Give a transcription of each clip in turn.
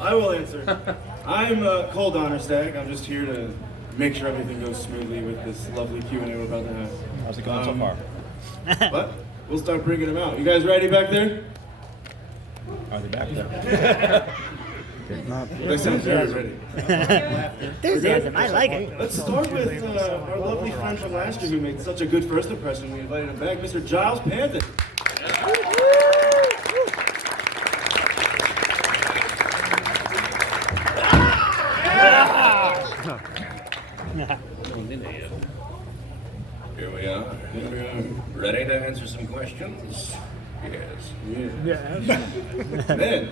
I will answer. I'm Cole Donnerstag. I'm just here to make sure everything goes smoothly with this lovely Q&A we're about to have. How's it going so far? But we'll start bringing them out. You guys ready back there? Are they back there? They sound very ready. Enthusiasm, I like it. Let's start with our lovely friend from last year who made such a good first impression. We invited him back, Mr. Giles Panther. Here we are. Ready to answer some questions? Yes. Then,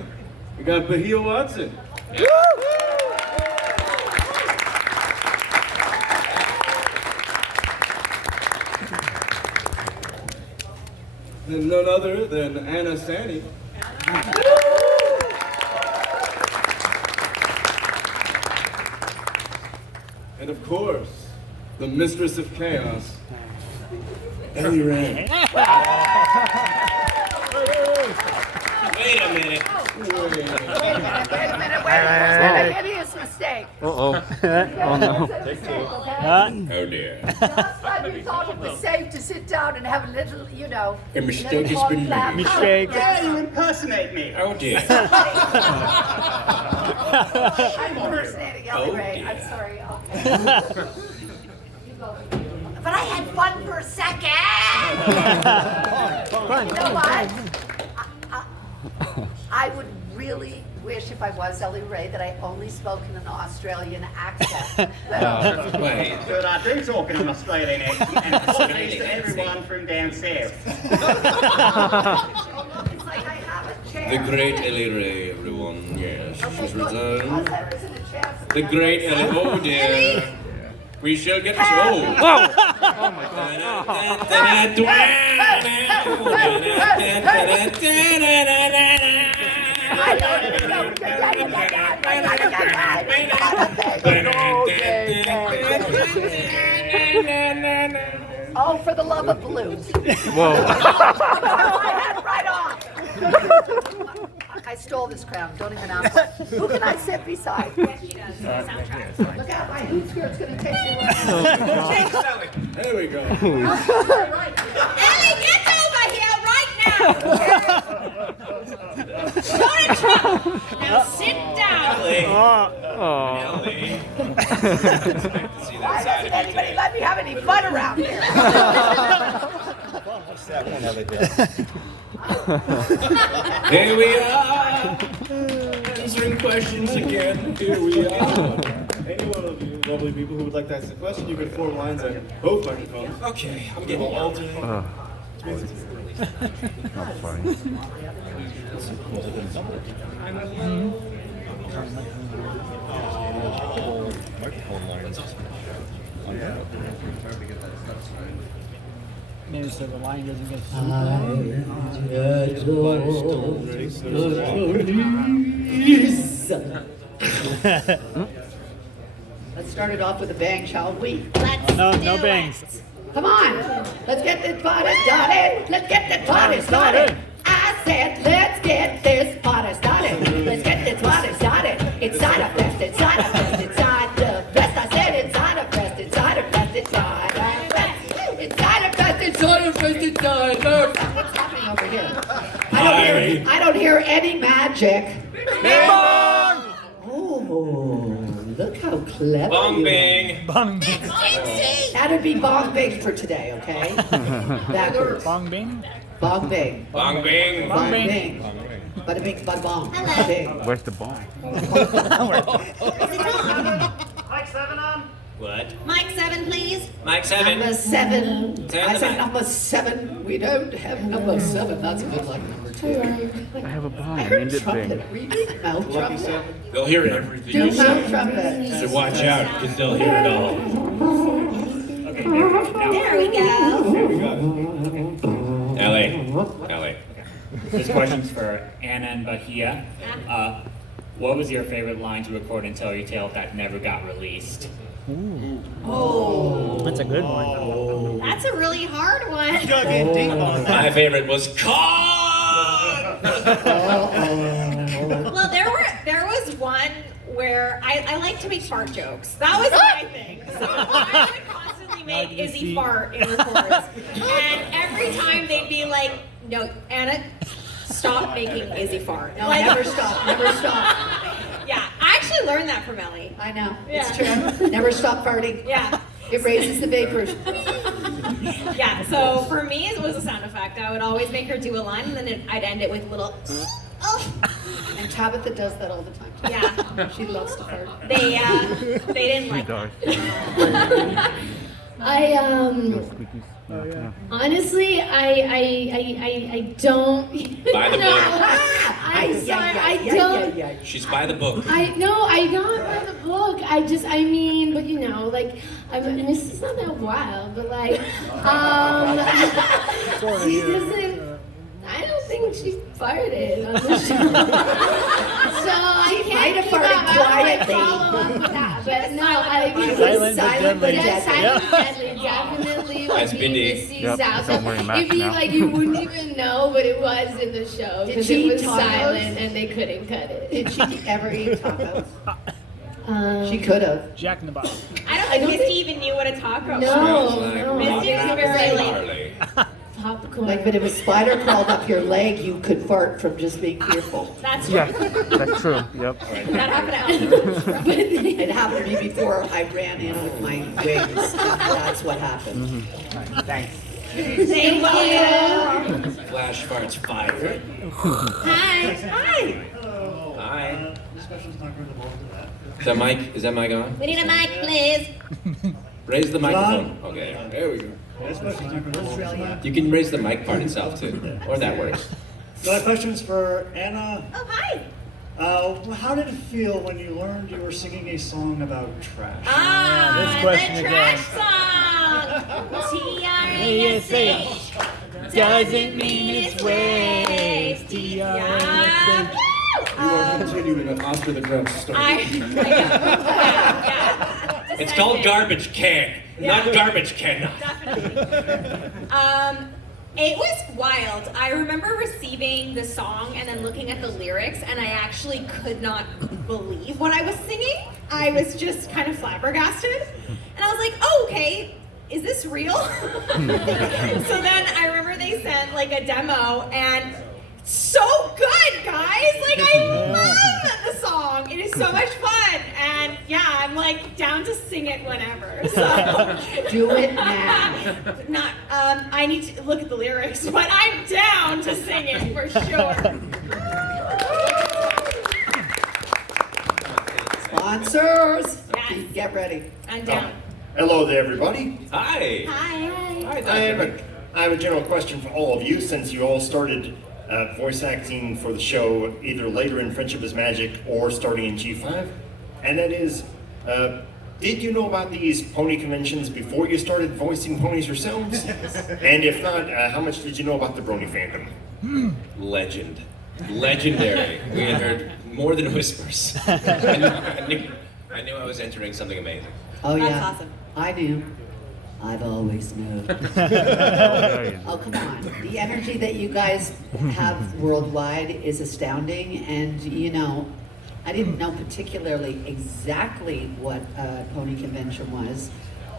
we got Bahia Watson. And none other than Anna Sani. And of course, the mistress of chaos, Ellie Ray. Wait a minute. Wait a minute. Where's that hideous mistake? Oh no. Take two. Oh dear. Just like we thought it was safe to sit down and have a little, you know. A mistake has been made. Mistake. Yes. You impersonate me. Oh dear. I'm impersonating Ellie Ray. I'm sorry. But I had fun for a second. You know what? I would really wish, if I was Ellie Ray, that I only spoke in an Australian accent. Wait. But I do talk in an Australian accent and apologies to everyone from down south. It's like I have a chair. The great Ellie Ray, everyone. Yes, she's Because returned. there isn't a chance. The great Ellie. Oh dear. We shall get to oh. Oh my Oh, for the love of blues. Whoa. My head right off. I stole this crown. Don't even ask. Who can I sit beside? Yes, she does. Look out, my hoop skirt's gonna take you away. There we go. Ellie, get over here right now! You're in trouble! Now sit down! Ellie. Why doesn't anybody let me have any fun around here? Here we are, answering questions again. Here we are. Any one of you lovely people who would like to ask a question, you can form lines at both microphones. Okay, I'm We'll getting alternate. Not funny. Maybe so the line doesn't get Let's start it off with a bang, shall we? No bangs. Come on, let's get this party started. Let's get this party started. I said, let's get this party started. Let's get this party started. It's Ciderfest, it's Ciderfest, it's Ciderfest. I said it's Ciderfest, it's Ciderfest, it's Ciderfest. It's Ciderfest, it's Ciderfest, it's Ciderfest. What's happening over here? I don't hear any magic. Oh, look how clever Bong you are. bing. Bong That'd be bong bing for today, okay? Backwards. Bong bing? Bong bing. Bong bing. Bong bing. bing. Bada bing, bada bong. Hello. Bing. Where's the bong? Mike 7 on? What? Mike 7, please. Mike 7. Number 7. Turn I the said mic. number 7. We don't have number 7. That's a bit like number 2. I have a bong. I heard End it trumpet. big. Read mouth trumpet. They'll hear everything Do you say. mouth trumpet. So watch out, because they'll hear it all. There we go. Ellie. This question's for Anna and Bahia. What was your favorite line to record in Tell Your Tale that never got released? That's a good one. That's a really hard one. My favorite was caught. Well, there was where I like to make fart jokes. That was my thing. So I would constantly make Izzy fart in records. And every time they'd be like, no, Anna, stop making Izzy fart. No, Like, never stop, never stop. Yeah, I actually learned that from Ellie. I know, Yeah. it's true. Never stop farting. Yeah. It raises the vapors. Yeah, so for me, it was a sound effect. I would always make her do a line, and then I'd end it with a little, oh. And Tabitha does that all the time. Yeah. She loves to fart. They didn't like does. that. Honestly, I don't. By the no, book. I'm sorry, I don't. She's by the book. I'm not by the book. I mean, but you know, like, this is not that wild, but like, she doesn't. I don't think she farted on the show. So I can't might have keep up. farted I don't quietly. follow up with that, but no, I think Silent but Silent but deadly. yes, deadly. silent deadly definitely would That's be BD. Missy's Yep, house. don't wear your mask It'd be now. like you wouldn't even know, but it was in the show Did because she it was eat tacos? silent and they couldn't cut it. Did she ever eat tacos? Um, She could have. Jack in the Box. I don't I think don't Misty think- even knew what a taco No. was. Smells like no. Misty was rotten very apple late. barley. popcorn. Like, but if a spider crawled up your leg, you could fart from just being fearful. That's true. Yeah, that's true. Yep. That happened to Ellie. It happened to me before I ran in with my wings. That's what happened. Thanks. Thank you. Flash farts fire. Hi. Hi. Hi. This question's not going to involve that. Is that mic on? We need a mic, please. Raise the microphone. Okay, there we go. This question's not going to involve that. You can raise the mic part itself too, or that works. So my question's for Anna. Oh, hi. How did it feel when you learned you were singing a song about trash? Ah, this question the again. trash song. T-R-A-S-H. Doesn't mean it's waste. Yeah. You are continuing an Oscar the Grouch story. Yeah. It's called garbage can, not garbage can. Definitely. It was wild. I remember receiving the song and then looking at the lyrics, and I actually could not believe what I was singing. I was just kind of flabbergasted. And I was like, oh, okay, is this real? So then I remember they sent like a demo, and it's so good, guys. Like, I love the song. It is so much fun. And yeah, I'm like down to sing it whenever. So Do it now. not I need to look at the lyrics, but I'm down to sing it for sure. Sponsors. Yes. Get ready. I'm down. Hello there, everybody. Hi. Hi. I have a general question for all of you, since you all started voice acting for the show either later in Friendship is Magic or starting in G5. And that is, did you know about these pony conventions before you started voicing ponies yourselves? And if not, how much did you know about the brony fandom? Legend. Legendary. We had heard more than whispers. I knew I was entering something amazing. Oh yeah. That's awesome. I knew. I've always known. Oh, come on. The energy that you guys have worldwide is astounding. And, you know, I didn't know particularly exactly what a pony convention was.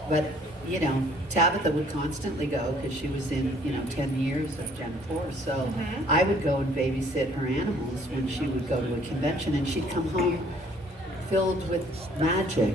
But, you know, Tabitha would constantly go because she was in, 10 years of Gen 4. So I would go and babysit her animals when she would go to a convention. And she'd come home filled with magic.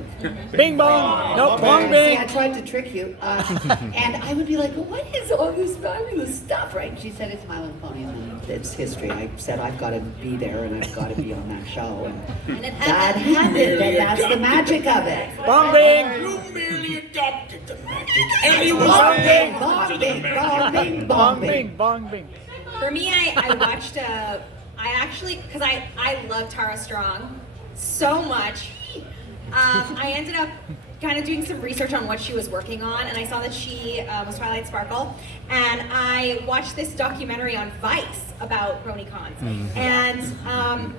Bing bong. Nope. Bong See, bing. I tried to trick you. And I would be like, well, what is all this fabulous stuff, right? And she said, it's My Little Pony, and it's history. I said, I've got to be there, and I've got to be on that show. And it that happened, and that's the magic of it. Bong bing. You merely adopted the magic. And you Bong bing, to bong the bing, magic. bong bing, Bong bong bing. bing. Bong bing. For me, I watched because I love Tara Strong so much. I ended up kind of doing some research on what she was working on, and I saw that she was Twilight Sparkle, and I watched this documentary on Vice about BronyCons, and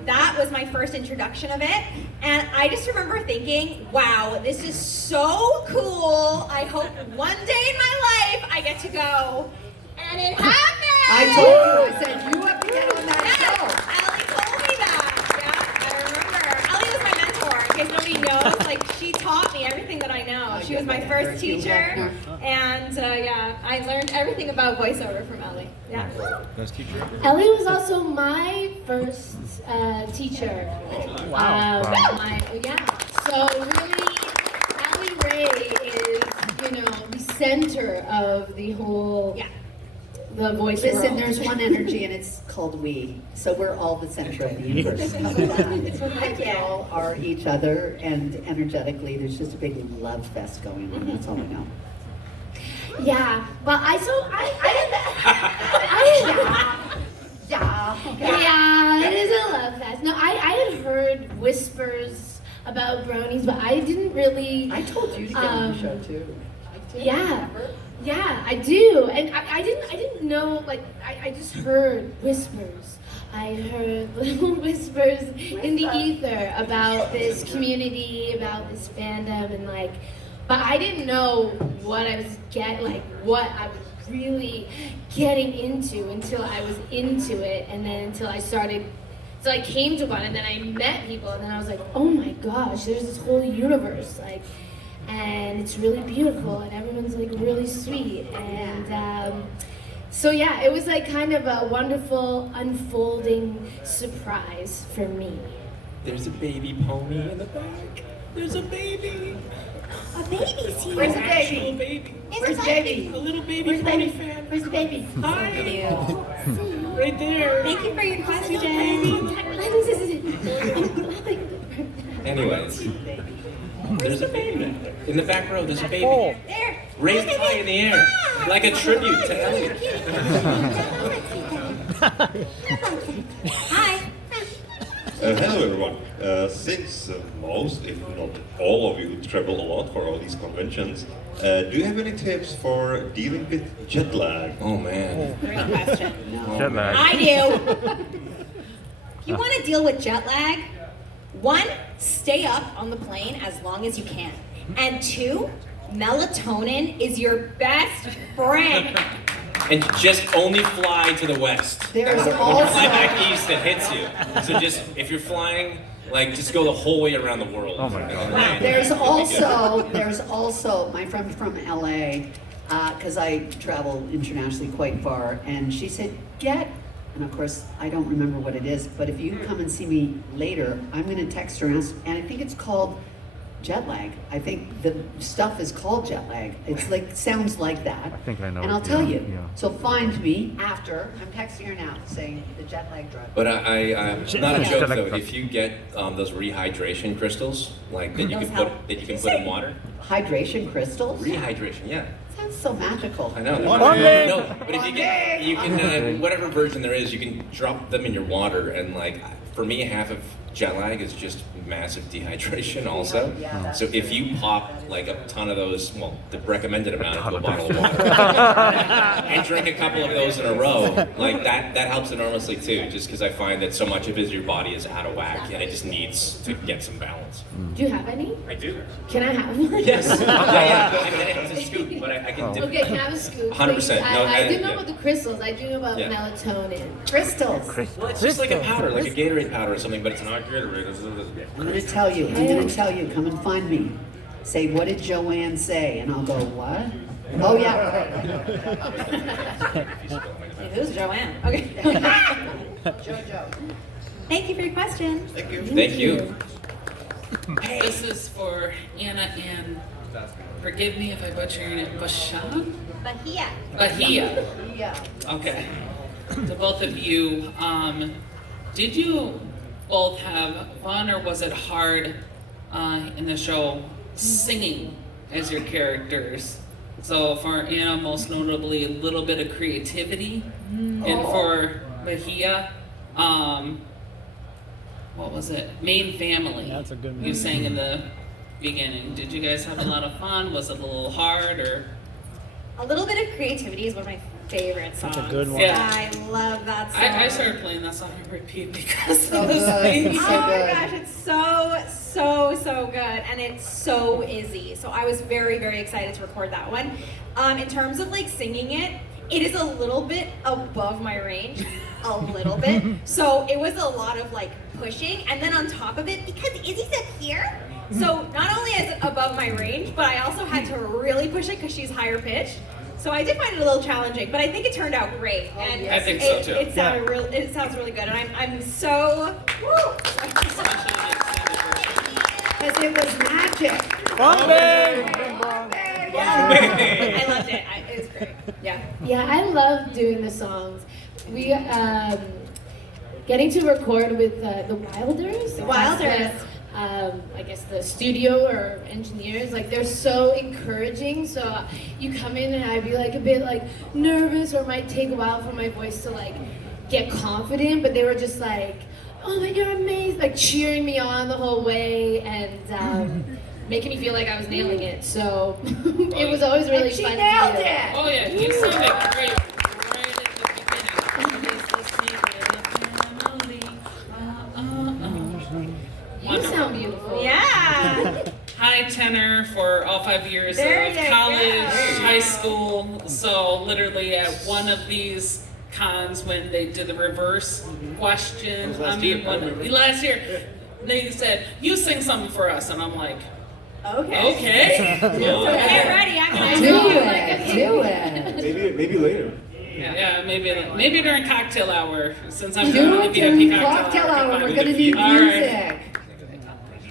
that was my first introduction of it, and I just remember thinking, wow, this is so cool. I hope one day in my life I get to go, and it happened! I told you, I said, you have to get on that show. Ellie told me that. Yeah, I remember. Ellie was my mentor. knows. Like, she taught me everything that I know. She was my first teacher, and yeah, I learned everything about voiceover from Ellie. Yeah. Nice teacher. Ellie was also my first teacher. Wow. Yeah. So really, Ellie Ray is, the center of the whole. Yeah. The voice Listen, world. there's one energy and it's called we. So we're all the center of the universe. How about that? We all are each other, and energetically there's just a big love fest going on. That's all I know. Yeah, but yeah, it is a love fest. No, I had heard whispers about bronies, but I didn't really. I told you to get on the show too. Yeah. Yeah, I do, and I didn't know, like, I just heard whispers. I heard little whispers in the ether about this community, about this fandom, and like, but I didn't know what I was what I was really getting into until I was into it, and then until I came to one, and then I met people, and then I was like, oh my gosh, there's this whole universe, like. And it's really beautiful, and everyone's like really sweet, and so yeah, it was like kind of a wonderful unfolding surprise for me. There's a baby pony in the back. There's a baby. A baby's here. Where's the baby? Actual baby. Where's the baby? A little baby Where's the pony baby? fan. Where's the baby? Hi. Right there. Thank you for your question. Anyways, there's a baby. In the back row, there's a baby. There. Raised high in the air. Like a tribute to Elliot. Hi. Hello everyone. Since most, if not all of you travel a lot for all these conventions, do you have any tips for dealing with jet lag? Oh man. Great question. Jet lag. I do. You want to deal with jet lag? 1, stay up on the plane as long as you can. And 2, melatonin is your best friend. And just only fly to the west. There's When you also fly back east, it hits you. So just, if you're flying, like, just go the whole way around the world. Oh my God. Right. there's also my friend from LA, because I travel internationally quite far, and she said, and of course, I don't remember what it is, but if you come and see me later, I'm going to text her, and I think it's called jet lag. I think the stuff is called jet lag. It's like, sounds like that. I think I know And it, I'll tell yeah, you. yeah. So find me after. I'm texting her now saying the jet lag drug. But I'm not a joke though. Yeah. If you get those rehydration crystals, like that you Those can help. put in water. Hydration crystals? Rehydration, yeah. Sounds so magical. I know. Monday. No, but if you can whatever version there is, you can drop them in your water, and like for me, half of jet lag is just massive dehydration also. Yeah. So if you pop like a ton of those, well, the recommended amount into a bottle of water, and drink a couple of those in a row, like that helps enormously too, just because I find that so much of it, your body is out of whack, and it just needs to get some balance. Do you have any? I do. Can I have one? Yes. Yeah. I mean, it's a scoop, but I can dip. Okay, can I have a scoop? 100%. please? No, I do know yeah. about the crystals. I do know about Yeah. melatonin. Crystals. Well, it's just like a powder, like a Gatorade powder or something, but it's not Gatorade. I'm going to tell you. Come and find me. Say, what did Joanne say? And I'll go, what? Oh, yeah. Who's Joanne? Okay. JoJo. Thank you for your question. Thank you. Thank you. This is for Anna and, forgive me if I butcher your name, Bashan? Bahia. Bahia. Yeah. Okay. To both of you, did you both have fun or was it hard in the show singing as your characters? So for Anna, most notably, a little bit of creativity. And for Bahia, what was it? Main Family. That's a good You one. sang in the beginning. Did you guys have a lot of fun? Was it a little hard or? A little bit of creativity is one of my favorite songs. That's a good one. Yeah. I love that song. I started playing that song on repeat because So of this good. thing. So Oh my good. gosh, it's so good, and it's so easy. So I was very, very excited to record that one. In terms of like singing it, it is a little bit above my range, a little bit. So it was a lot of like pushing, and then on top of it, because Izzy's up here, So not only is it above my range, but I also had to really push it because she's higher pitched. So I did find it a little challenging, but I think it turned out great. And I think so, too. It sounded it sounds really good, and I'm so. Because it was magic. I loved it. It was great. Yeah. Yeah, I love doing the songs. We getting to record with the Wilders. The Wilders. I guess the studio or engineers, like they're so encouraging. So you come in and I'd be like a bit like nervous, or it might take a while for my voice to like get confident. But they were just like, "Oh, you're amazing!" Like cheering me on the whole way and making me feel like I was nailing it. So it was always really fun. She nailed to do. it. Oh yeah, you sounded great right You sound beautiful. Yeah. high tenor for all 5 years There of you college, go. high school. So literally at one of these cons when they did the reverse question, last year, they said, "You sing something for us," and I'm like, Okay. "Okay." Get ready. I'm gonna Do it. Maybe later. Yeah, maybe during cocktail hour, since I'm Do doing it the during VIP cocktail hour. I can We're find gonna it. need All right. music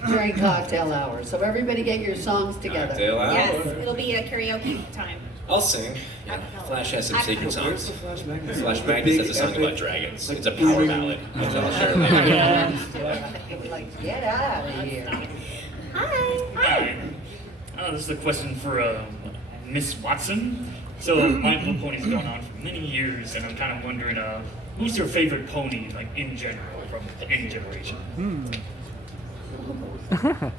during cocktail hour. So everybody get your songs together. Cocktail hour. Yes, it'll be a karaoke time. I'll sing. Flash has some secret songs. Flash Magnus has a song about dragons. It's a power ballad. I'll share later. Like, get out of here. Hi. This is a question for Miss Watson. So My Little Pony's been going on for many years, and I'm kind of wondering, who's your favorite pony, like in general, from any generation? A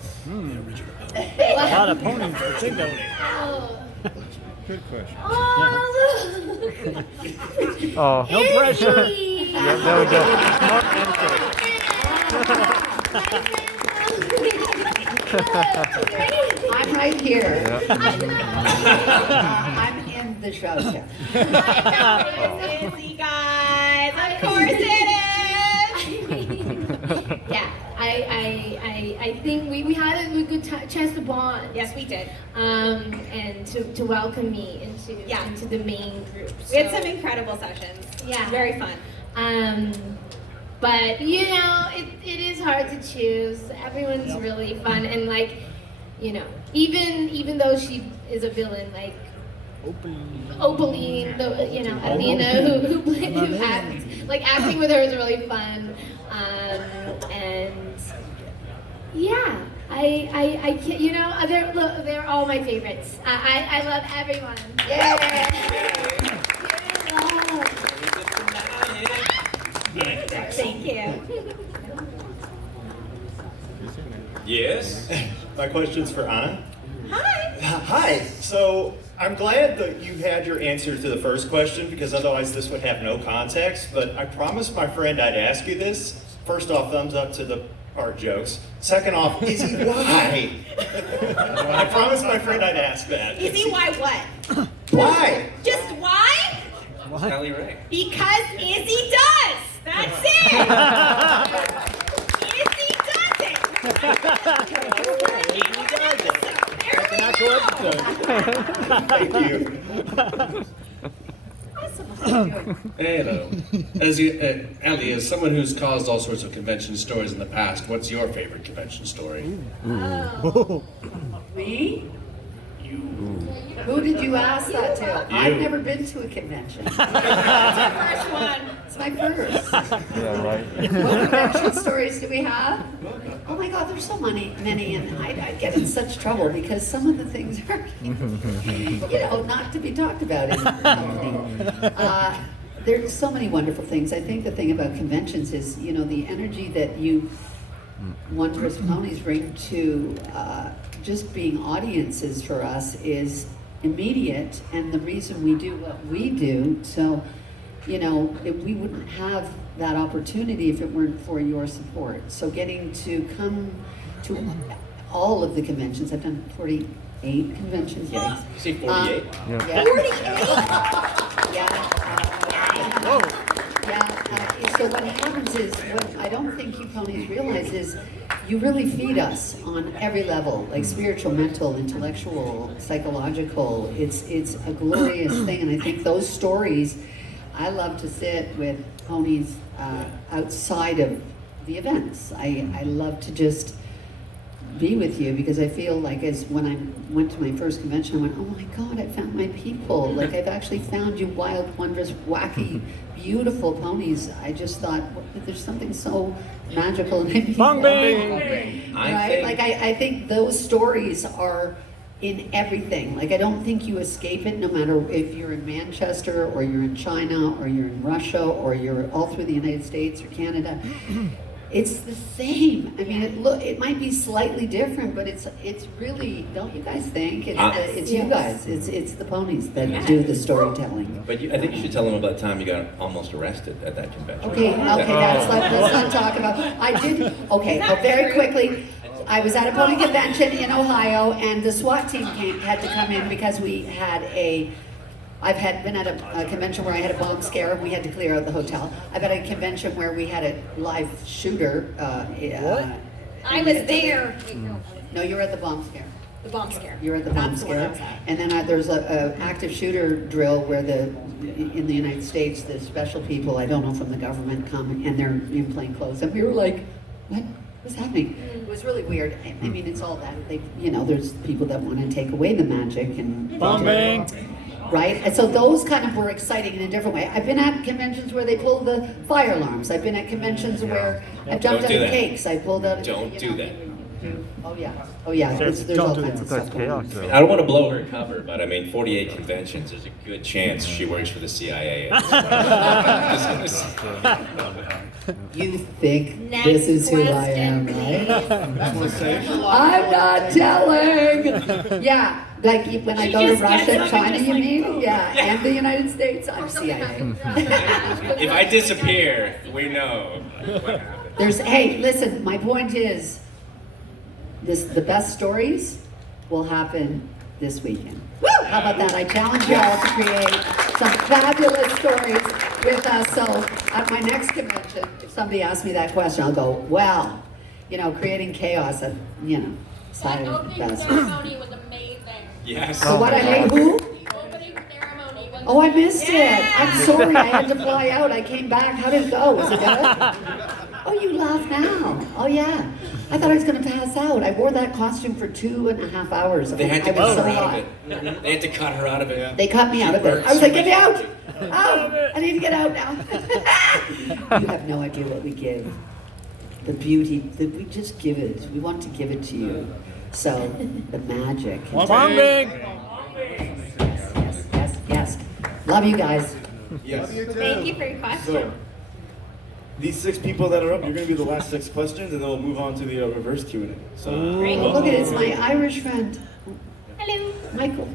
lot of ponies for Cinco. Good question. Oh. No pressure. Yeah, there we go. I'm right here. Yeah. I'm in the show too. Busy guys. Of course it is. Yeah, I think we had a good chance to bond. Yes, we did. And to welcome me into the main group. We had some incredible sessions. Yeah. Very fun. But you know, it is hard to choose. Everyone's really fun, and like, you know, even though she is a villain, like Opaline, you know, Athena, who acts, like acting with her is really fun, and yeah, I can't, you know, they're all my favorites. I love everyone. Thank you. Yes? My question's for Anna. Hi. Hi. So I'm glad that you had your answer to the first question, because otherwise this would have no context. But I promised my friend I'd ask you this. First off, thumbs up to the art jokes. Second off, Izzy, why? I promised my friend I'd ask that. Izzy, why what? Why? Just why? Kelly Ray. Because Izzy does. That's it. Izzy does it. Thank you. Hello. As you, Ali, as someone who's caused all sorts of convention stories in the past, what's your favorite convention story? Me? Who did you ask that to? I've never been to a convention. That's our first one. It's my first. Yeah, right. What convention stories do we have? Oh my God, there's so many, and I get in such trouble because some of the things are, you know, not to be talked about in company. There's so many wonderful things. I think the thing about conventions is, you know, the energy that you One Twist Ponies bring to just being audiences for us is immediate, and the reason we do what we do. So, you know, we wouldn't have that opportunity if it weren't for your support. So getting to come to all of the conventions, I've done 48 conventions. Yes. You say 48? Yeah. 48? Yeah. So what happens is, what I don't think you ponies realize is, you really feed us on every level, like spiritual, mental, intellectual, psychological. It's a glorious thing, and I think those stories, I love to sit with ponies outside of the events. I love to just be with you because I feel like as when I went to my first convention, I went, oh my God, I found my people. Like I've actually found you wild, wondrous, wacky, beautiful ponies. I just thought there's something so magical in Bong bing! Right? Like I think those stories are in everything. Like I don't think you escape it no matter if you're in Manchester or you're in China or you're in Russia or you're all through the United States or Canada. It's the same. I mean, it might be slightly different, but it's really. Don't you guys think? It's you guys. It's the ponies that do the storytelling. But I think you should tell them about the time you got almost arrested at that convention. Okay. Let's not talk about. I did. Okay, very quickly. I was at a pony convention in Ohio, and the SWAT team had to come in because we had a. I've been at a convention where I had a bomb scare and we had to clear out the hotel. I've been at a convention where we had a live shooter. What? I was there. No, you were at the bomb scare. The bomb scare. You were at the bomb scare. And then there's a active shooter drill where in the United States, the special people, I don't know, from the government come and they're in plain clothes. And we were like, what? What's happening? It was really weird. I mean, it's all that. There's people that want to take away the magic and bombing. Right? And so those kind of were exciting in a different way. I've been at conventions where they pull the fire alarms. I've been at conventions where I've jumped out of cakes. I pulled out. Don't do that. Oh yeah. There's all kinds of stuff going on. I don't want to blow her cover, but I mean, 48 conventions, there's a good chance she works for the CIA. You think this is who I am, right? I'm not telling. Yeah, like when I go to Russia, China, you mean? Yeah, and the United States, I'm CIA. If I disappear, we know what happened. Hey, listen, my point is, the best stories will happen this weekend. How about that? I challenge you all to create some fabulous stories with us. So at my next convention, if somebody asks me that question, I'll go, well, creating chaos at, Ciderfest. Ceremony was amazing. Yes. So what I made who? Opening ceremony was Oh, I missed it. I'm sorry, I had to fly out. I came back. How did it go? Was it good? Oh, you laugh now. Oh, yeah. I thought I was going to pass out. I wore that costume for 2.5 hours. They had to I was cut so her out hot. of it. They had to cut her out of it. They cut me out of it. I was like, get me out! Oh, I need to get out now. You have no idea what we give. The beauty, that we just give it. We want to give it to you. So, the magic. Yes. Love you guys. Yes. Thank you for your question. So, these 6 people that are up, you're going to be the last 6 questions, and then we'll move on to the reverse Q&A. So, Look at it, it's my Irish friend. Hello. Michael.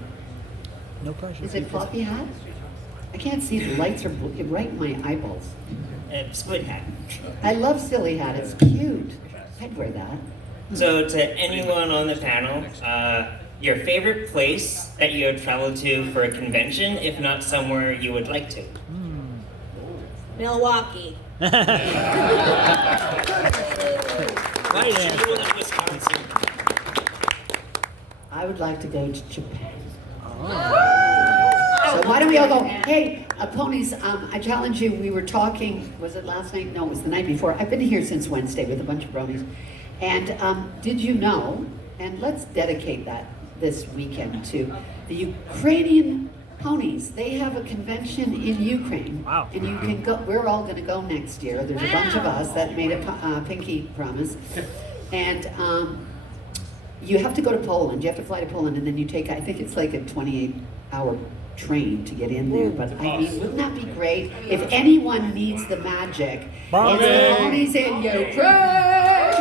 No pressure. Is it floppy hat? I can't see, the lights are right in my eyeballs. Split hat. I love silly hat, it's cute. I'd wear that. So to anyone on the panel, your favorite place that you have traveled to for a convention, if not somewhere you would like to? Milwaukee. Right answer. I would like to go to Japan. So why don't we all go, hey, ponies, I challenge you, we were talking, was it last night? No, it was the night before. I've been here since Wednesday with a bunch of bronies. And did you know, and let's dedicate that this weekend to the Ukrainian ponies. They have a convention in Ukraine. Wow. And you can go, we're all gonna go next year. There's a bunch of us that made a pinky promise. And you have to go to Poland. You have to fly to Poland, and then you take, I think it's like a 28-hour train to get in there. But I mean, wouldn't that be great? If anyone needs the magic, it's the ponies in Ukraine!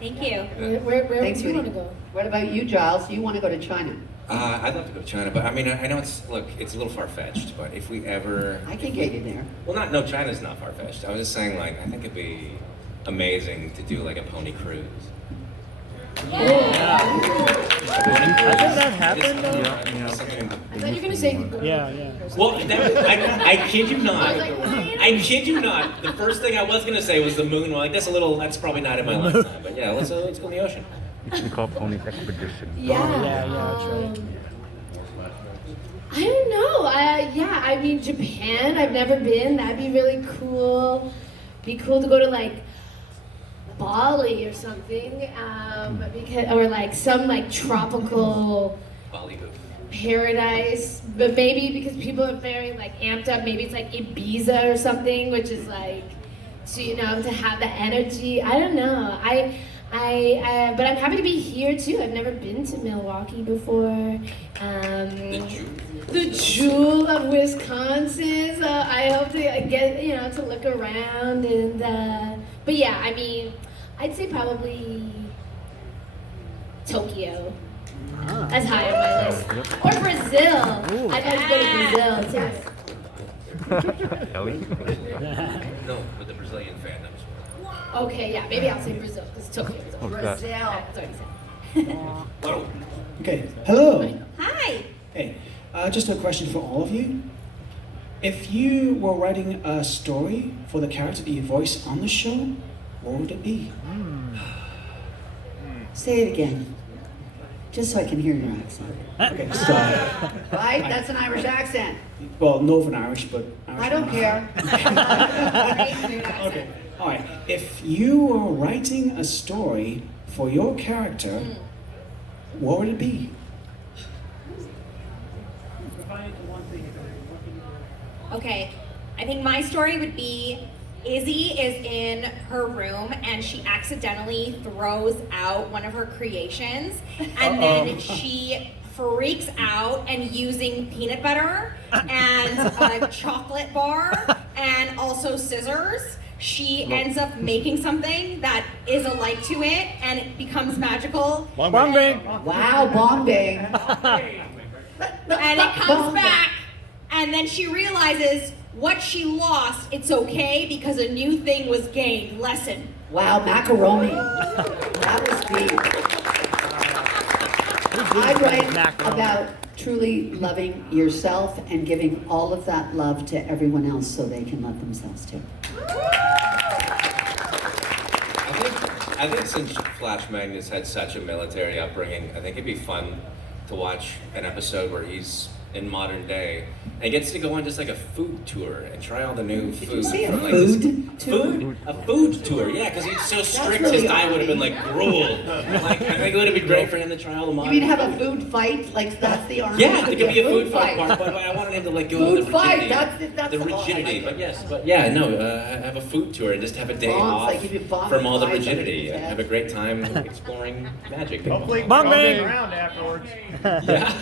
Thank you. Where Thanks, do you want sweetie. to go? What about you, Giles? You want to go to China? I'd love to go to China, but I mean, I know it's a little far-fetched, but if we ever... I can get you there. Well, no, China's not far-fetched. I was just saying, like, I think it'd be amazing to do, like, a pony cruise. Yeah. Hasn't that happened though? I thought you were gonna say. Yeah. Well, I kid you not. I kid you not. The first thing I was gonna say was the moon. Well, like that's probably not in my lifetime. But yeah, let's go in the ocean. We call Pony's Expedition. Yeah. I don't know. I mean, Japan, I've never been. That'd be really cool. Be cool to go to like Bali or something. Or like some like tropical paradise. But maybe because people are very like amped up, maybe it's like Ibiza or something, which is like, so, you know, to have the energy. I don't know. But I'm happy to be here too. I've never been to Milwaukee before. The jewel of Wisconsin. So I hope to get, you know, to look around and. But yeah, I mean, I'd say probably Tokyo. That's high on my list. Or Brazil. I'd like to go to Brazil too. Ellie? No, with the Brazilian fandoms. Okay, yeah, maybe I'll say Brazil because Tokyo is Oh, God. Brazil. That's already said. Okay, hello. Hi. Hey, just a question for all of you. If you were writing a story for the character that you voice on the show, what would it be? Say it again, just so I can hear your accent. Okay, so, Right? That's an Irish accent. well, Northern Irish, but Irish I don't care. Okay, all right. If you were writing a story for your character, what would it be? Okay, I think my story would be Izzy is in her room and she accidentally throws out one of her creations and then she freaks out and using peanut butter and a chocolate bar and also scissors, she ends up making something that is alike to it and it becomes magical. Bombing. Wow, bombing. And it comes back and then she realizes what she lost, it's okay because a new thing was gained. Lesson. Wow, macaroni. That was deep. I write about truly loving yourself and giving all of that love to everyone else so they can love themselves too. I think since Flash Magnus had such a military upbringing, I think it'd be fun to watch an episode where he's in modern day and gets to go on just like a food tour and try all the new food. Did you say a from, like, food tour? A food tour, yeah, because he's so strict, really his diet would have been like gruel. Like, I think it would have been great for him to try all the You modern mean have a food fight? Like that's the army? Yeah, there could be a food fight part, but I wanted him to like go Food with the fight, rigidity. that's the rigidity, but yes, but yeah, no, have a food tour and just have a day Bombs, off like if you bomb from all the fight, rigidity. like, Have a great time exploring magic. Hopefully, Bombing. around afterwards. Yeah.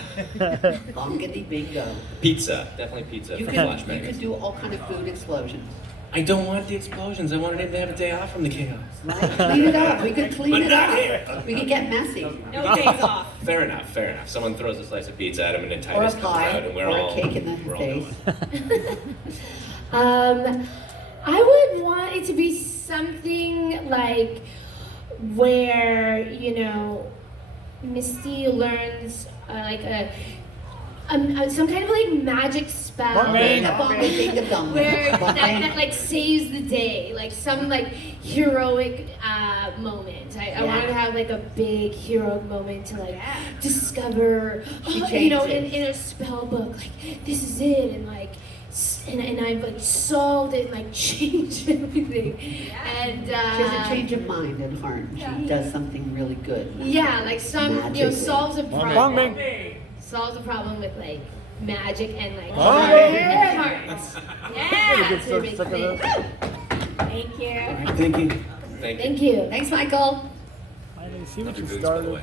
Bongity bingo. Pizza, definitely pizza You from could, Flash you Magnus. could do all kind of food explosions. I don't want the explosions. I wanted him to have a day off from the chaos. Clean it up. We could clean But it not up. here. We could get messy. No days off. Fair enough, fair enough. Someone throws a slice of pizza at him and then Or a Titus comes pie, out and we're or all a cake in the we're all face. I would want it to be something like where, you know, Misty learns some kind of like magic spell Bombing. where that like saves the day, like some like heroic moment. I wanted to have like a big heroic moment to like discover, you know, in a spell book, like this is it, and like. And I've like solved it and like changed everything. And She has a change of mind and heart. She does something really good. yeah, like some you know Magically. solves a problem. Bombing. Solves a problem with like magic and like Bombing. and hearts. Yeah, Good that's stuff, a big stuck thing. with Thank you. All right, thank you. Thank you. Thank you. Thanks, Michael. I didn't see what Love you your boots, by the started. way.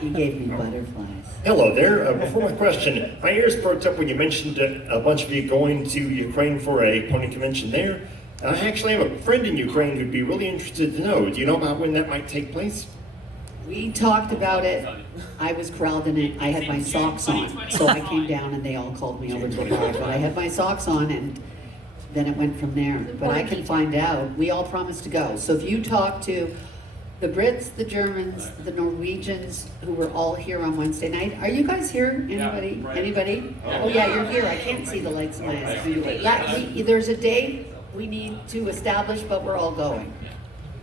He gave me butterflies. Hello there. Before my question, my ears perked up when you mentioned a bunch of you going to Ukraine for a pony convention there. I actually have a friend in Ukraine who'd be really interested to know. Do you know about when that might take place? We talked about it. I was corralled in it. I had my socks on. So I came down and they all called me over to the bar. But I had my socks on and then it went from there. But I can find out. We all promised to go. So if you talk to the Brits, the Germans, the Norwegians, who were all here on Wednesday night. Are you guys here? Anybody? Anybody? Oh yeah, you're here. I can't see the lights in my eyes. There's a date we need to establish, but we're all going.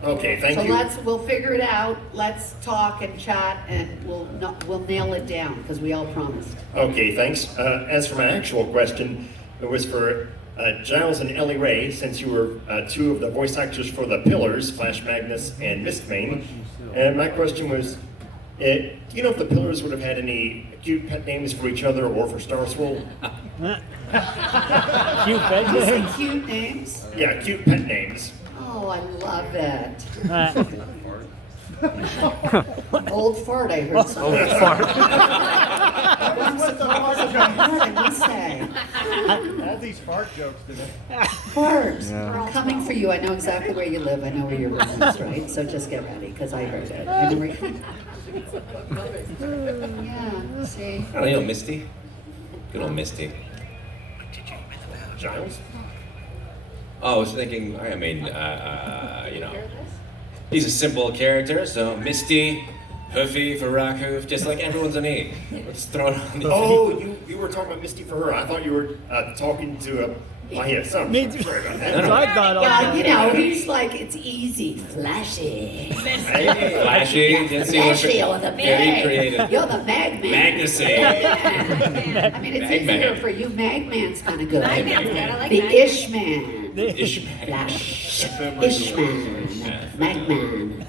Okay, thank so you. we'll figure it out. Let's talk and chat, and we'll nail it down because we all promised. Okay, thanks. As for my actual question, it was for Giles and Ellie Ray, since you were two of the voice actors for the Pillars, Flash Magnus and Mistmane. And my question was, do you know if the Pillars would have had any cute pet names for each other or for Star Swirl? Cute pet names? Cute names? Yeah, cute pet names. Oh, I love it. Old fart, I heard. Old fart. That wasn't the cause of my heart, I must say. All these fart jokes today. Farts, Yeah. we're coming for you. I know exactly where you live. I know where your room is, right? So just get ready, because I heard it. I know where yeah, see? I don't know, Misty. Good old Misty. Giles? Oh, I was thinking, I mean, you know, he's a simple character, so Misty, Hoofy for Rockhoof, just like everyone's an E. Let's throw it on the Oh, you were talking about Misty for her. I thought you were talking to yeah, sorry about that. So I thought all Yeah, you know, he's like, it's easy, flashy. Flashy, didn't see what Flashy, or the very mag. creative. You're the mag man. Magnuson. I mean, it's Mag easier man. for you. Mag man's kind of good. Mag man's good, I like the Mag Ish man. Ishman. Flash. Ish man. Mag man.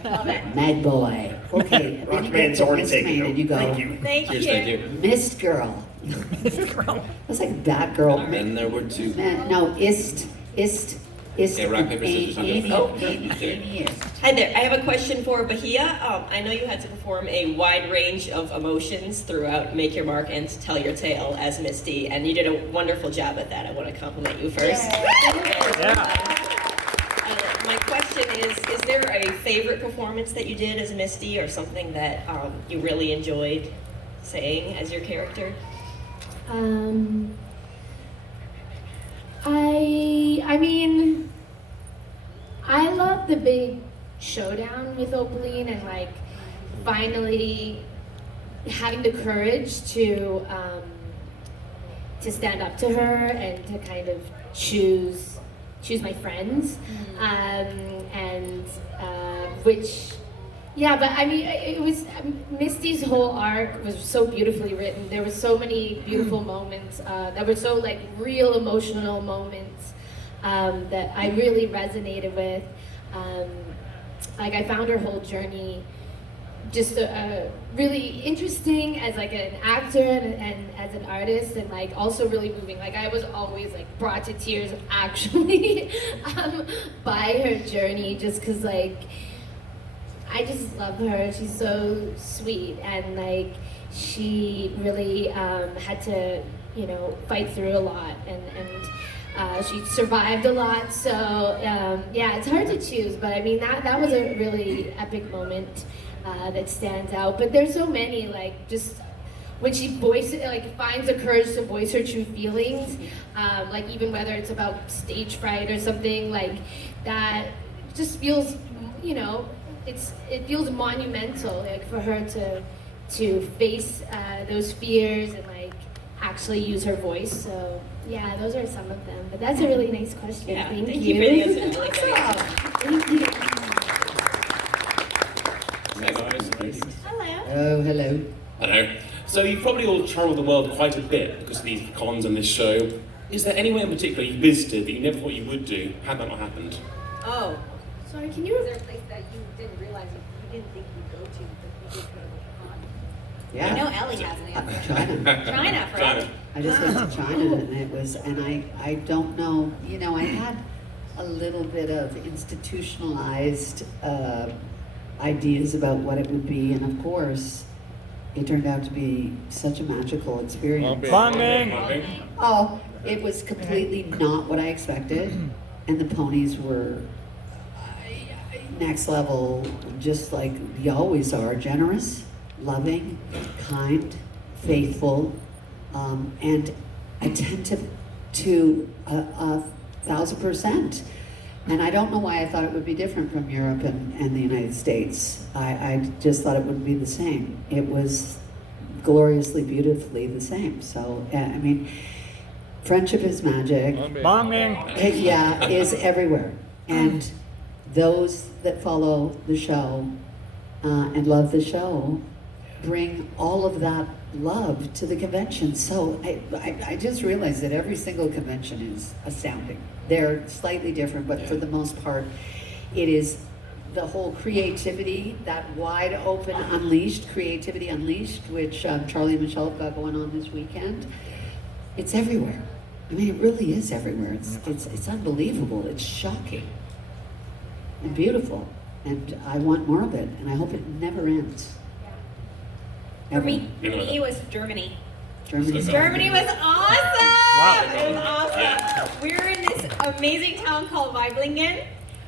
Mag boy. Okay. then you Rockman's get to already Mist taken. Man and you go, Thank you. Thank Cheers, you. thank you. Mist girl. That's like that girl. And then there were two. No, ist. Yeah, rock, paper, scissors, Amy. Hi there. I have a question for Bahia. I know you had to perform a wide range of emotions throughout Make Your Mark and Tell Your Tale as Misty, and you did a wonderful job at that. I want to compliment you first. My question is there a favorite performance that you did as Misty, or something that you really enjoyed saying as your character? I mean, I love the big showdown with Opaline and like finally having the courage to stand up to her and to kind of choose my friends, which. Yeah, but I mean, it was Misty's whole arc was so beautifully written. There were so many beautiful moments that were so like real emotional moments that I really resonated with. Like I found her whole journey just really interesting as like an actor and as an artist, and like also really moving. Like I was always like brought to tears actually by her journey, just because like. I just love her. She's so sweet, and like she really had to, you know, fight through a lot, and she survived a lot. So yeah, it's hard to choose, but I mean that was a really epic moment that stands out. But there's so many, like just when she finds the courage to voice her true feelings, like even whether it's about stage fright or something like that, just feels, you know. It feels monumental, like for her to face those fears and like actually use her voice. So yeah, those are some of them. But that's a really nice question. Yeah, thank thank you. you for the answer. Really good answer. Thank you. Hello. Oh, hello. Hello. So you've probably all travelled the world quite a bit because of these cons and this show. Is there anywhere in particular you visited that you never thought you would do had that not happened? Oh. Sorry, can you? Was there a place that you didn't realize you didn't think you'd go to, but you did go to con? Yeah. I know Ellie has an answer. China. China, for Ellie. I just went to China, and it was, and I don't know, you know, I had a little bit of institutionalized ideas about what it would be, and of course, it turned out to be such a magical experience. Bombing. Oh, it was completely not what I expected, and the ponies were next level, just like you always are, generous, loving, kind, faithful, and attentive to 1,000%. And I don't know why I thought it would be different from Europe and the United States. I just thought it would be the same. It was gloriously, beautifully the same. So, I mean, friendship is magic. Bombing. Yeah, is everywhere. And those that follow the show and love the show bring all of that love to the convention. So I just realized that every single convention is astounding. They're slightly different, but for the most part, it is the whole creativity, that wide open, unleashed, creativity unleashed, which Charlie and Michelle have got going on this weekend. It's everywhere. I mean, it really is everywhere. It's unbelievable. It's shocking and beautiful. And I want more of it, and I hope it never ends. For me, it was Germany. Germany. Germany was awesome! Wow. It was awesome. We were in this amazing town called Weiblingen,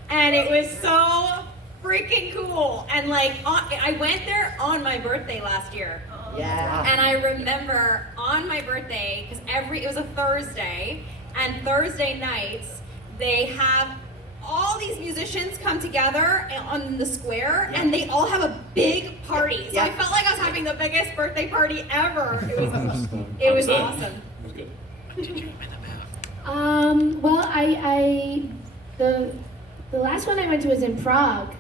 and it was so freaking cool. And like, I went there on my birthday last year. Yeah. And I remember on my birthday, because it was a Thursday, and Thursday nights, they have all these musicians come together on the square, and they all have a big party. So I felt like I was having the biggest birthday party ever. It was awesome. It was good. Well, the last one I went to was in Prague,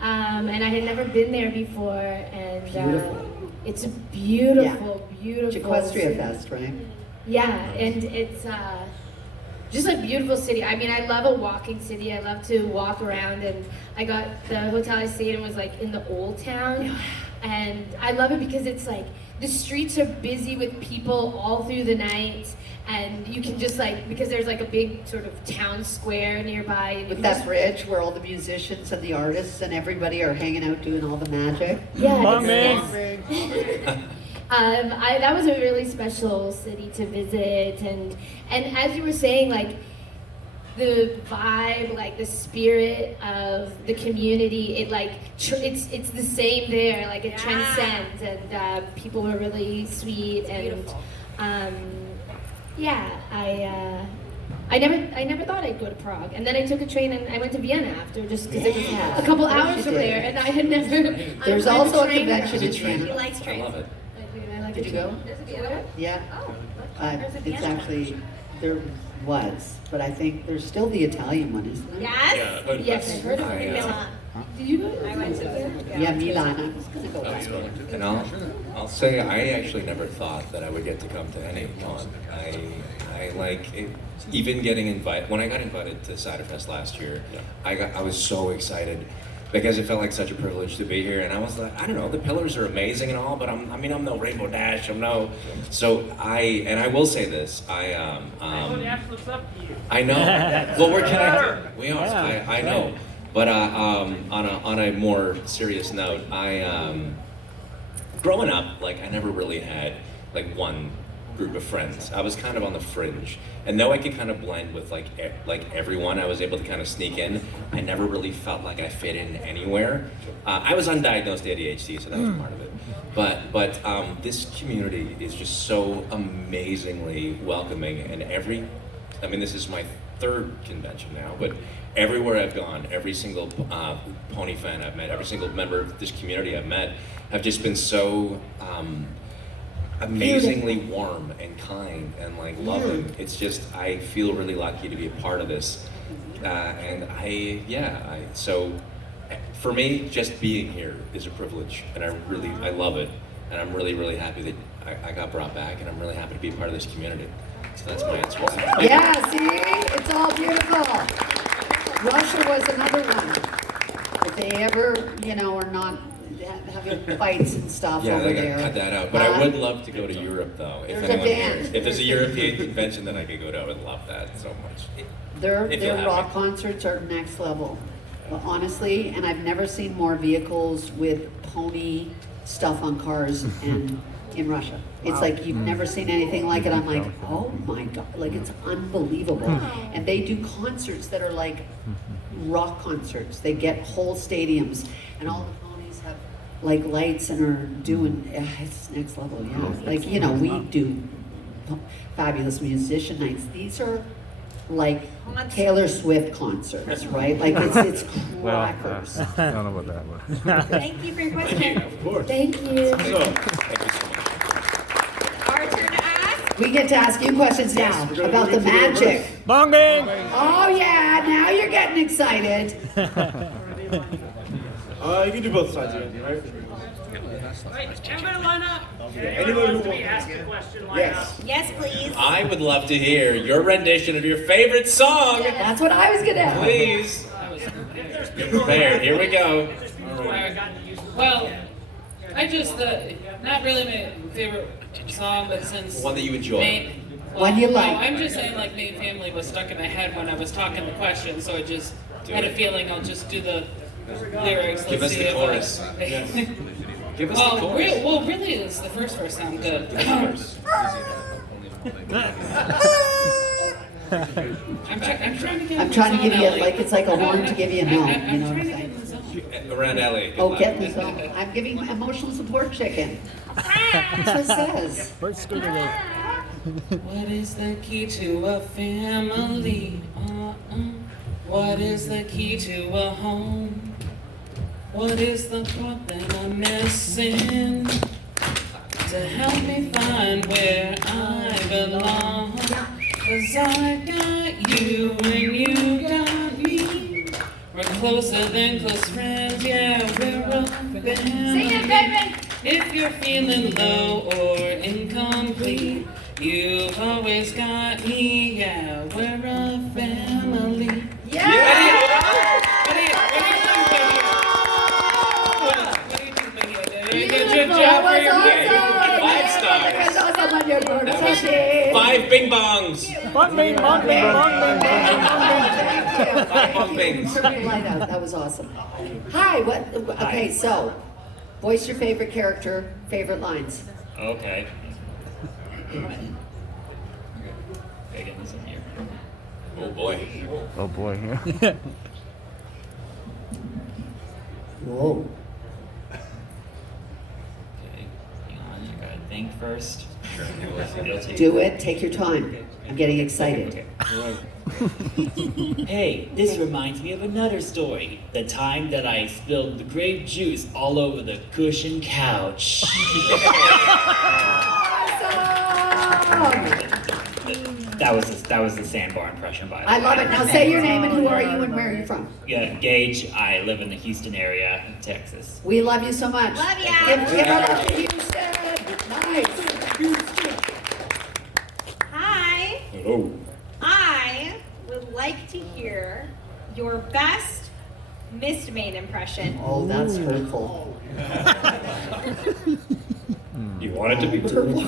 and I had never been there before, and it's a beautiful, beautiful Equestria city. Fest, right? Yeah, and it's just a beautiful city. I mean, I love a walking city. I love to walk around, and the hotel I stayed in was like in the old town, and I love it because it's like the streets are busy with people all through the night, and you can just because there's like a big sort of town square nearby. And With that bridge where all the musicians and the artists and everybody are hanging out doing all the magic. Yeah, that was a really special city to visit, and as you were saying, like the vibe, like the spirit of the community, it's the same there. Like it transcends, and people were really sweet, and I never thought I'd go to Prague, and then I took a train and I went to Vienna after, just because it was a couple hours from there, and I had never. There's also a convention in Vienna. He likes trains. I love it. Did you go? Yeah. It's actually, there was, but I think there's still the Italian one, isn't there? Yes? Yes, I've heard of it. Milan. Did you go? I went to Yeah, Milan. I was gonna go back. And I'll say I actually never thought that I would get to come to any con. I like it, even getting invited. When I got invited to Ciderfest last year, I was so excited because it felt like such a privilege to be here. And I was like, I don't know, the pillars are amazing and all, but I'm no Rainbow Dash. So I will say this. Rainbow Dash looks up to you. I know. Well, we're connected. We are. Yeah, I know. But on a more serious note, growing up, I never really had one group of friends. I was kind of on the fringe, and though I could kind of blend with everyone, I was able to kind of sneak in. I never really felt like I fit in anywhere. I was undiagnosed ADHD, so that was part of it. But this community is just so amazingly welcoming, and this is my third convention now, but everywhere I've gone, every single pony fan I've met, every single member of this community I've met, have just been so amazingly warm and kind and loving. It's just, I feel really lucky to be a part of this. So for me, just being here is a privilege, and I love it. And I'm really, really happy that I got brought back, and I'm really happy to be a part of this community. So that's my answer. Yeah, see? It's all beautiful. Russia was another one. If they ever, are not having fights and stuff Yeah, over they there. gotta cut that out. But I would love to go to Europe, though. If there's a European convention that I could go to, I would love that so much. Their rock concerts are next level, honestly. And I've never seen more vehicles with pony stuff on cars and in Russia. It's like you've never seen anything like it. I'm like, oh my God, it's unbelievable. And they do concerts that are like rock concerts. They get whole stadiums, and all the ponies have lights and are doing, it's next level, yeah. We do fabulous musician nights. These are like Taylor Swift concerts, right? Like it's crackers. I don't know about that one. Thank you for your question. Of course. Thank you. Thank you so much. Our turn to ask. We get to ask you questions now about the magic. Bong bing! Oh yeah, now you're getting excited. You can do both sides again, right? Everybody line up. Anyone who wants to be wants- asked a question, line Yes. up. Yes, please. I would love to hear your rendition of your favorite song. That's what I was gonna ask. Please. Be prepared. Here we go. Well, I just, not really my favorite song, but since... One that you enjoy. One you like. No, I'm just saying like Main Family was stuck in my head when I was talking the question, so I just had a feeling I'll just do the lyrics. Give us Let's see the if chorus. Give us the chorus. Really, it's the first verse sound good. I'm trying to get I'm trying to give you Ellie. like it's like a horn to give you a no. You know what I'm saying? Around Ellie. Oh, get the song. I'm giving emotional support chicken. That's what it says. What is the key to a family? What is the key to a home? What is the part that I'm missing to help me find where I belong? 'Cause I got you and you got me. We're closer than close friends, yeah, we're a family. Sing it, baby! If you're feeling low or incomplete, you've always got me, yeah, we're a family. Good job for your game. 5 stars. That was 5 bing bongs. Bong bing, bong bing, bong bing, bong bing, bong bing. 5 bong bings. Purple light out. That was awesome. Hi. What? Okay. So, voice your favorite character. Favorite lines. Okay. Okay, get this in here. Oh boy. Oh boy. Whoa. Okay, hang on, you gotta think first. Sure. Do it. Take your time. I'm getting excited. Hey, this reminds me of another story. The time that I spilled the grape juice all over the cushion couch. That was the sandbar impression, by the way. I love it. Now say your name and who are you and where are you from? Yeah, Gage. I live in the Houston area, in Texas. We love you so much. Love ya. Give her love to Houston. Nice. Houston. Hi. Hello. I would like to hear your best Missed Maid impression. Oh, that's hurtful. You want it to be purple?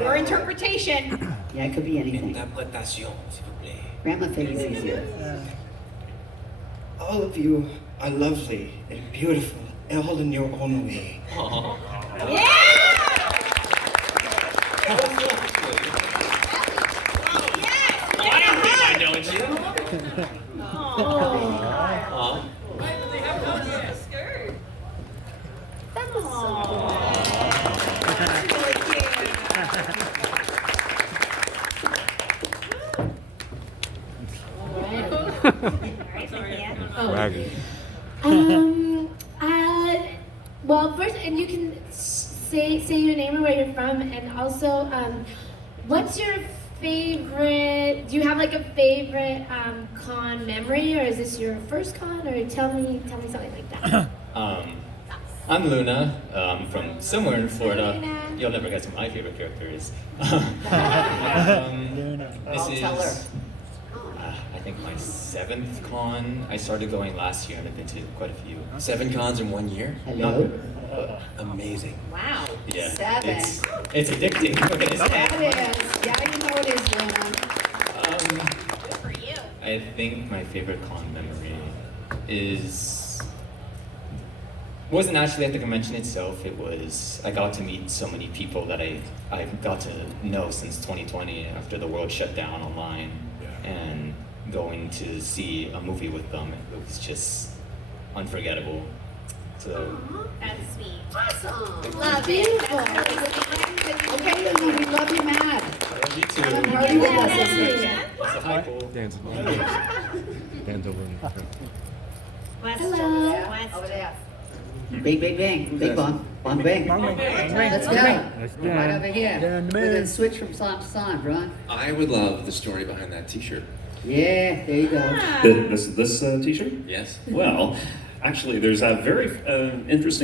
Your interpretation. Yeah, it could be anything. Interpretation, s'il vous plaît. Grandma think it's easier. All of you are lovely and beautiful, all in your own way. Well, first, and you can say your name and where you're from, and also, what's your favorite? Do you have like a favorite con memory, or is this your first con? Or tell me something like that. I'm Luna, from somewhere in Florida. You'll never guess what my favorite character is. This is, tell her. I think my 7th con. I started going last year and I've been to quite a few. 7 cons in 1 year? Hello? Amazing. Wow. Yeah. 7. It's addicting. What can I say? That is. Yeah, you know it is, Luna. Good for you. I think my favorite con memory wasn't actually at the convention itself. It was, I got to meet so many people that I got to know since 2020 after the world shut down online, and going to see a movie with them, it was just unforgettable. So That's sweet. Awesome. Love it. That's really sweet. Okay, Luna, we love you mad. Me too. Party with us this weekend. That's a high pool. Dance. Dance over. West. Hello. West. Over there. Bing, bing, bing. Bing, bong. Bong, bing. Let's go. Right over here. We're going to switch from song to song, Ron. I would love the story behind that T-shirt. Yeah, there you go. This T-shirt? Yes. Well, actually, there's a very interesting